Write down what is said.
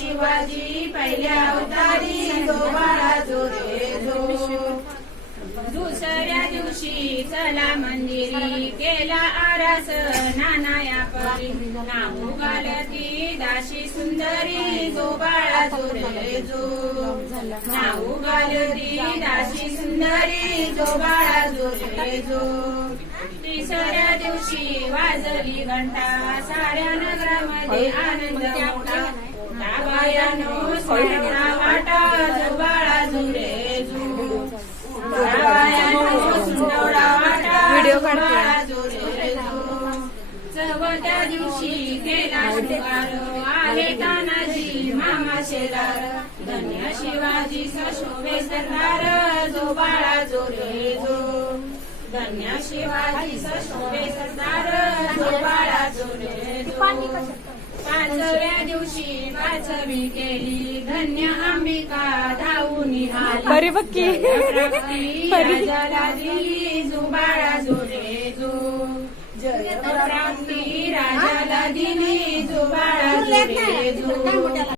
शिवाजी पहिल्या अवतारी जो बाळा जो दुसऱ्या दिवशी चला मंदिरी केला आरास नानाया परी. नाऊ घालती दाशी सुंदरी जो बाळा जो रे जो नाऊ घालती दाशी सुंदरी जो बाळा जो रे जो तिसऱ्या दिवशी वाजली घंटा साऱ्या नगरामध्ये आनंद वाटा जो बाळा जो रे जो व्हिडिओ चौथ्या दिवशी केला शृंगार आहे तानाजी मामा शेलार धन्य शिवाजी सशोभे सरदार जो बाळा जो रे जो. धन्य शिवाजी सशोभे सरदार जो बाळा जो रे जो पाचव्या दिवशी पाचवी केली. धन्य अंबिका धावून बरी बक्की राजाला दिली. जुबाळा जोडे जो जय प्राप्ती राजाला दिली. जुबाळा जोडे जो.